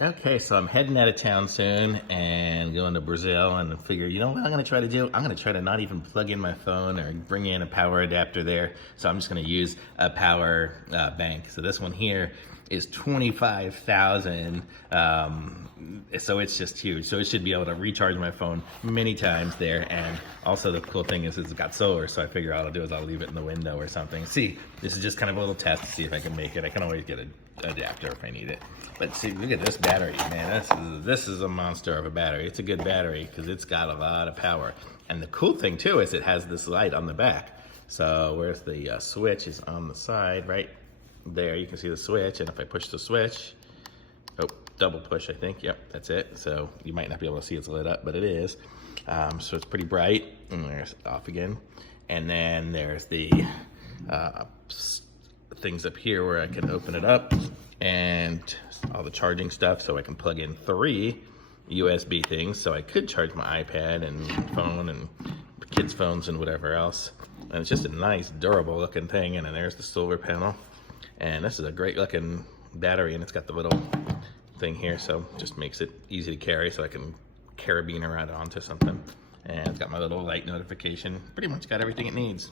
Okay, so I'm heading out of town soon and going to Brazil and figure, you know what I'm gonna try to do? I'm gonna try to not even plug in my phone or bring in a power adapter there. So I'm just gonna use a power bank. So this one here is 25,000. So it's just huge. So it should be able to recharge my phone many times there. And also the cool thing is it's got solar. So I figure all I'll do is I'll leave it in the window or something. See, this is just kind of a little test to see if I can make it. I can always get an adapter if I need it. But see, look at this battery, man. This is a monster of a battery. It's a good battery because it's got a lot of power. And the cool thing too is it has this light on the back. So where's the switch is on the side, right there. You can see the switch. And if I push the switch, oh, double push, I think. Yep, that's it. So you might not be able to see it's lit up, but it is. So it's pretty bright. And there's off again. And then there's the things up here where I can open it up and all the charging stuff, so I can plug in 3 USB things, so I could charge my iPad and phone and kids' phones and whatever else. And it's just a nice, durable looking thing. And then there's the solar panel. And this is a great looking battery, and it's got the little thing here, so just makes it easy to carry, so I can carabine around onto something. And it's got my little light notification. Pretty much got everything it needs.